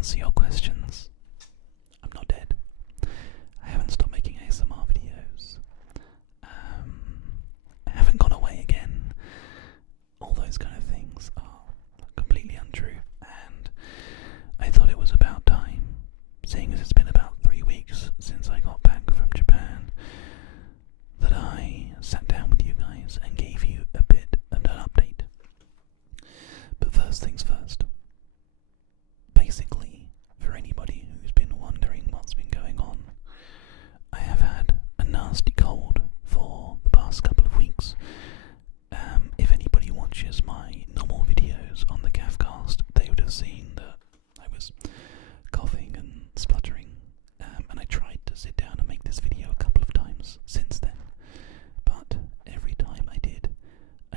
answer your questions. I'm not dead. I haven't stopped making ASMR videos. I haven't gone away again. All those kind of things are completely untrue, and I thought it was about time, seeing as it's been about 3 weeks since I got back from Japan, that I sat down with you guys and gave you a bit of an update. But first things first. Basically, for anybody who's been wondering what's been going on, I have had a nasty cold for the past couple of weeks. If anybody watches my normal videos on the GH5, they would have seen that I was coughing and spluttering, and I tried to sit down and make this video a couple of times since then, but every time I did,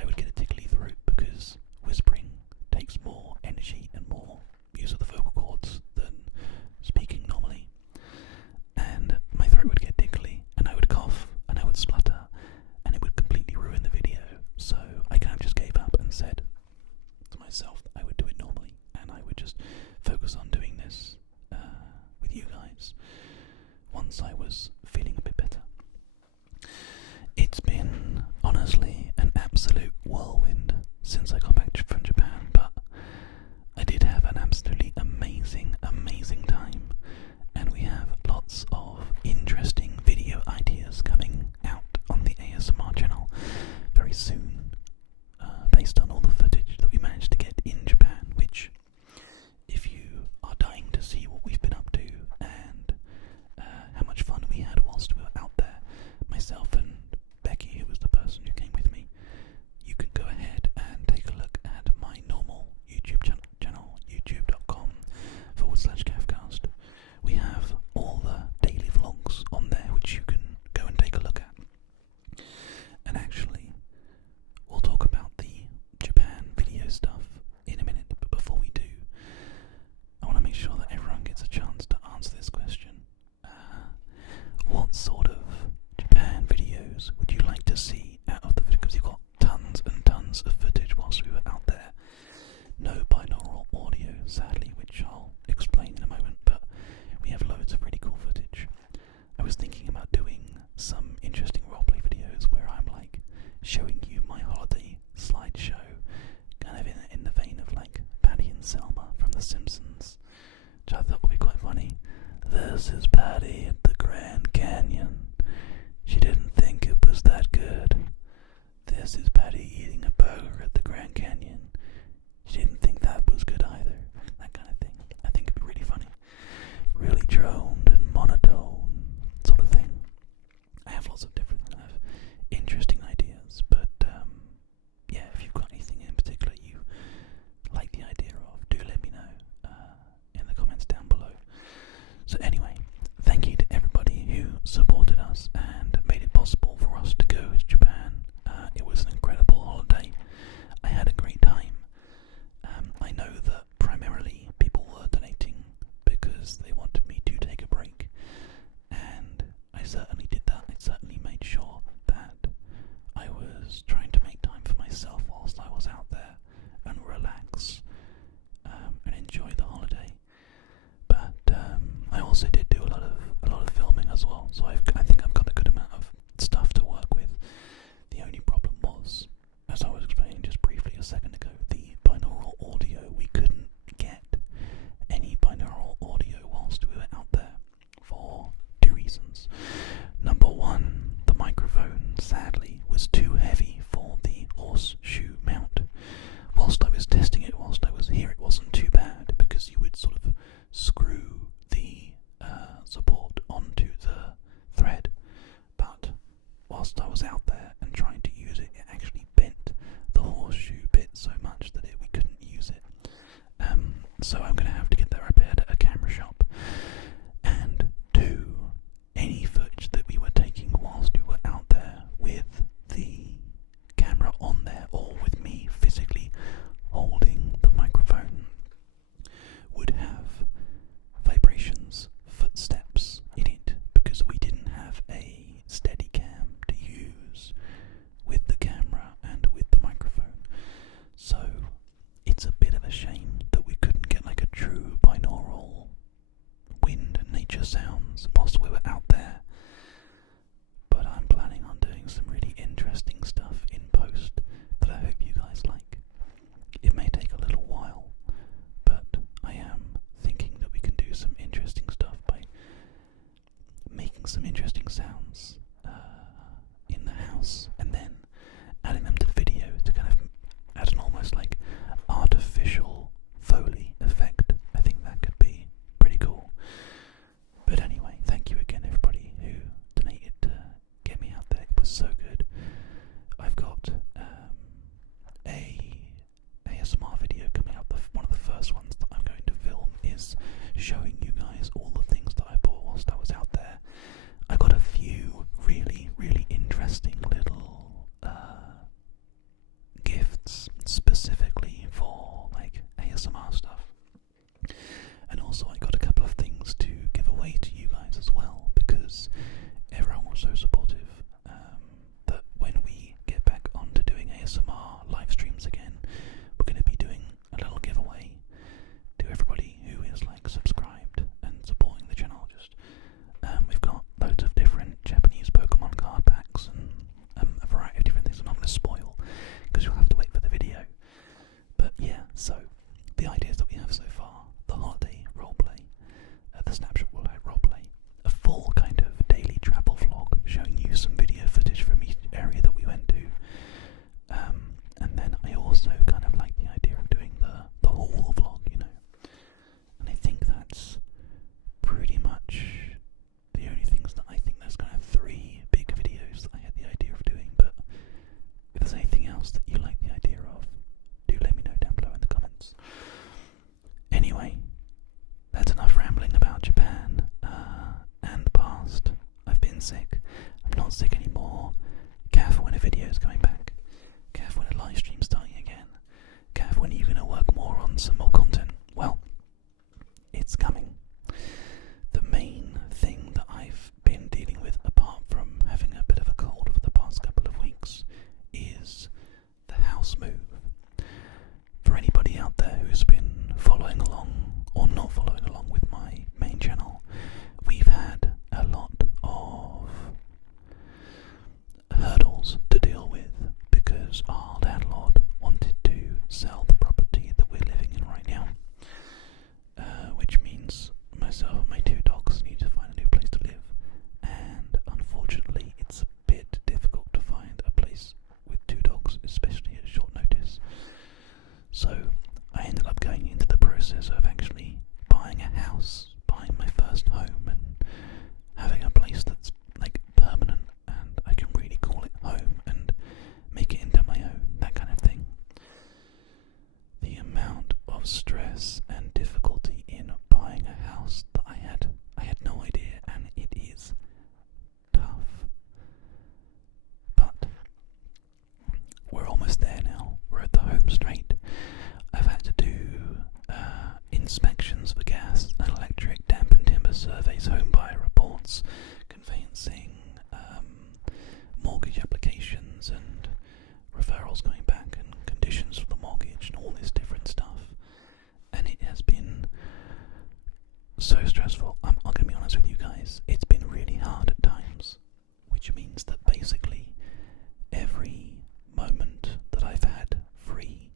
I would get a tickly throat because whispering takes more energy and more use of the vocal cords than speaking normally, and my throat would get tickly and I would cough and I would splutter and it would completely ruin the video. So I kind of just gave up and said to myself that I would do it normally and I would just focus on doing this with you guys once I was feeling a bit better. It's been honestly an absolute whirlwind since I got back from Japan, but I did have an absolutely amazing time, and we have lots of interesting video ideas coming out on the ASMR channel very soon, based on all the footage that we managed to get in Japan, which, if you are dying to see what we've been up to and how much fun we had whilst we were out there, myself and Becky, who was the person who came with me, you can go ahead and take a look at my normal YouTube channel, youtube.com/GH5. We have all the daily vlogs on there which you can go and take a look at. And actually, we'll talk about the Japan video stuff in a minute, but before we do, I want to make sure that everyone gets a chance to answer this question. What sort of Japan videos would you like to see out of the video? Because you've got tons and tons of footage whilst we were out there. No binaural audio, sadly, which I'll explain in a moment, but we have loads of really cool footage. I was thinking about doing some interesting roleplay videos where I'm like showing you my holiday slideshow, kind of in the vein of like Patty and Selma from The Simpsons, which I thought would be quite funny. This is Patty at the Grand Canyon. She didn't think it was that good. This is Patty eating a burger at the Grand Canyon. She didn't think that was good either. That kind of thing. I think it'd be really funny. Really droned and monotone sort of thing. I have lots of different interesting ideas, but yeah, if you've got anything in particular you like the idea of, do let me know in the comments down below. So anyway, thank you to everybody who supported us and made it possible for us to go to Japan. It was an incredible holiday. I had a great time. I know that primarily people were donating because they wanted me to take a break, and I certainly did that. I certainly made sure that I was trying to make time for myself whilst I was out there and relax and enjoy the holiday. But I also did do a lot of filming as well, so I think I've got a good amount of stuff to work with. The only problem was, as I was explaining just briefly a second ago, the binaural audio. We couldn't get any binaural audio whilst we were out there for 2 reasons. Number one, the microphone sadly was too heavy for the horseshoe mount. Whilst I was testing it, whilst I was here, it wasn't too bad because you would sort of screw the support onto the thread, but whilst I was out there and trying to use it, it actually bent the horseshoe bit so much that we couldn't use it. So I'm going to have to get that repaired at a camera shop. And 2, any footage that we were taking whilst we were out there with the camera on there, or with me physically holding the microphone, would have vibrations, footsteps in it, because we didn't have a steady cam to use with the camera and with the microphone. So it's a bit of a shame that we couldn't get like a true making some interesting sounds in the house and then adding them to the video to kind of add an almost like artificial Foley effect. I think that could be pretty cool. But anyway, thank you again everybody who donated to get me out there. It was so good. I've got a ASMR video coming up. One of the first ones that I'm going to film is showing you guys all the things that I bought whilst I was out there. I got a few really, really interesting little gifts specifically for like ASMR stuff. And also I got a couple of things to give away to you guys as well, because everyone was so supportive that when we get back onto doing ASMR live streams again, we're going to be doing a little giveaway to everybody who is like subscribed and supporting the channel. Just we've got loads of different Japanese Pokemon card packs and a variety of different things I'm not going to spoil because you'll have to wait for the video. But yeah, so the ideas that we have so far: the holiday roleplay, the snapshot roleplay, a full kind of daily travel vlog showing you some video footage from each area that we went to, and then I also kind of like the idea of doing the haul vlog, you know. And I think that's pretty much the only things that I think there's kind of 3 big videos that I had the idea of doing. But if there's anything else that you like the idea of, do let me know down below in the comments. Anyway, that's enough rambling about Japan and the past. I've been sick. I'm not sick anymore. Careful when a video is coming back. Careful when a live stream's starting again. Careful when you're going to work more on some more content. Well, it's coming. The main thing that I've been dealing with, apart from having a bit of a cold for the past couple of weeks, is the house move. For anybody out there who's been following along or not following along with my main channel, we've had a lot of hurdles to deal with because our landlord wanted to sell the property that we're living in right now, which means myself and my 2 dogs need to find a new place to live, and unfortunately it's a bit difficult to find a place with 2 dogs, especially at short notice. So I ended up going into the process of actually buying a house, buying my first home, and having a place that's like permanent and I can really call it home and make it into my own, that kind of thing. The amount of stress and difficulty in buying a house that I had no idea, and it is tough. But we're almost there now. We're at the home straight. I've had to do inspections for gas and electric, damp and timber surveys, home buyer reports, conveyancing, mortgage applications and referrals going back, and conditions for the mortgage and all this different stuff. And it has been so stressful. I'm going to be honest with you guys, it's been really hard at times, which means that basically every moment that I've had free,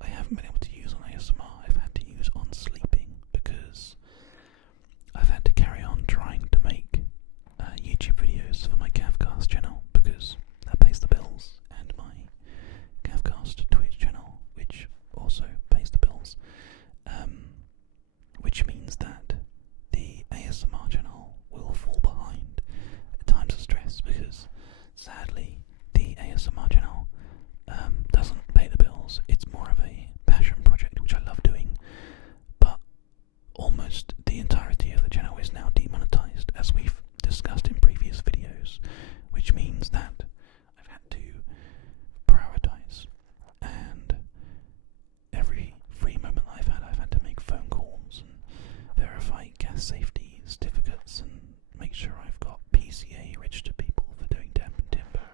I haven't been able to use on ASMR. I've had to use on sleeping because I've had to carry on trying to make YouTube videos for my CavCast channel because that pays the bills, and my CavCast Twitch channel, which also pays the bills, which means that the ASMR channel will fall behind at times of stress because sadly the ASMR channel doesn't pay the bills. It's more of a passion project which I love doing, but almost the entirety of the channel is now demonetized, as we've discussed in previous videos, which means that I've had to prioritize, and every free moment I've had to make phone calls and verify gas safety certificates and make sure I've got PCA registered people for doing damp and timber,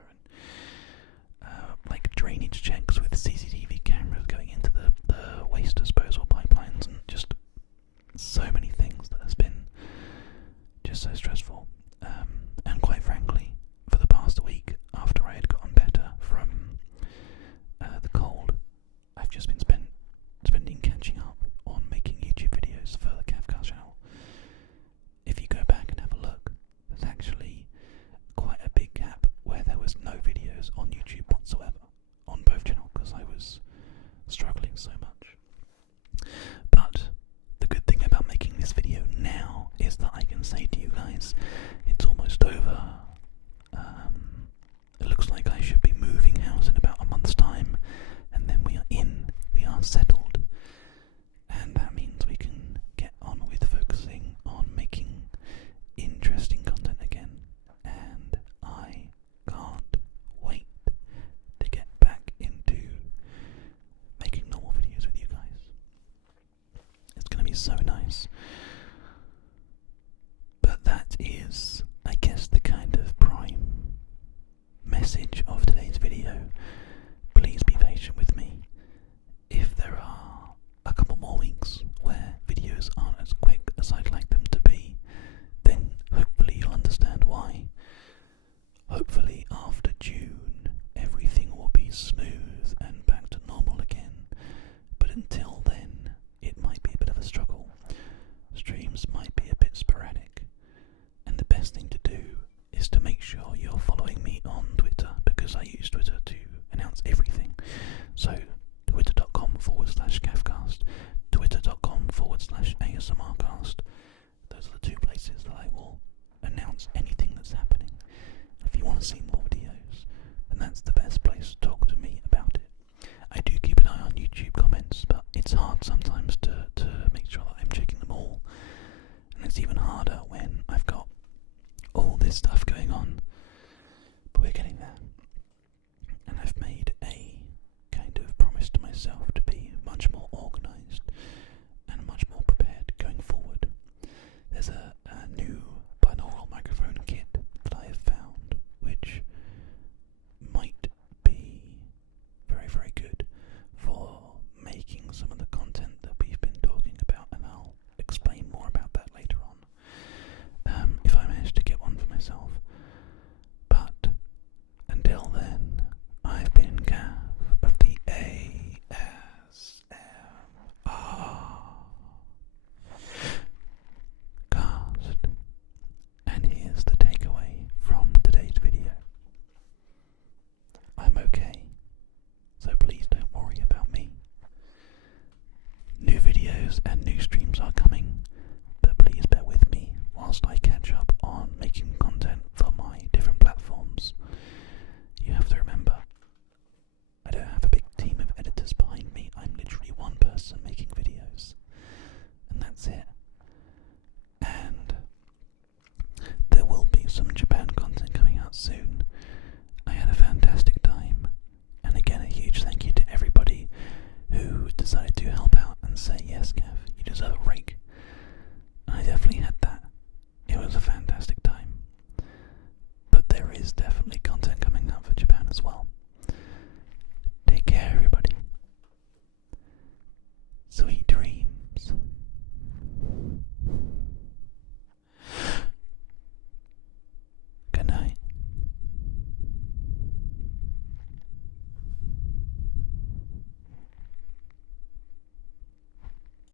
and like drainage checks with CCTV cameras going into the waste disposal pipelines, and just so many things that has been just so stressful. And quite frankly, for the past week, after I had gotten better from the cold, I've just been spending catching up on making YouTube videos for the CavCast channel. If you go back and have a look, there's actually so nice. But that is, I guess, the kind of prime message of today's video. Please be patient with me. If there are a couple more weeks where videos aren't as quick as I'd like them to be, then hopefully you'll understand why. Hopefully after June everything will be smooth and back to normal again, but until then it might be a bit of a struggle. Streams might be a bit sporadic, and the best thing to do is to make sure you're following me on Twitter, because I use Twitter to announce everything. So twitter.com/cafcast, twitter.com/ASMRcast. Those are the two places that I will announce anything that's happening. If you want to see more videos, then that's the best place to talk to me about it. I do keep an eye on YouTube comments, but it's hard sometimes to make sure that I'm checking them all. And it's even harder when I've got all this stuff going on. But we're getting there. And I've made a kind of promise to myself to be much more organised and much more prepared going forward. There's a new binaural microphone kit that I have found, which might be very, very good for making some of the content that we've been talking about, and I'll explain more about that later on, if I manage to get one for myself. But until then, I've been Gav of the ASMRcast, and here's the takeaway from today's video. I'm okay, so please don't worry about me. New videos and new streams are coming, but please bear with me whilst I catch up on making content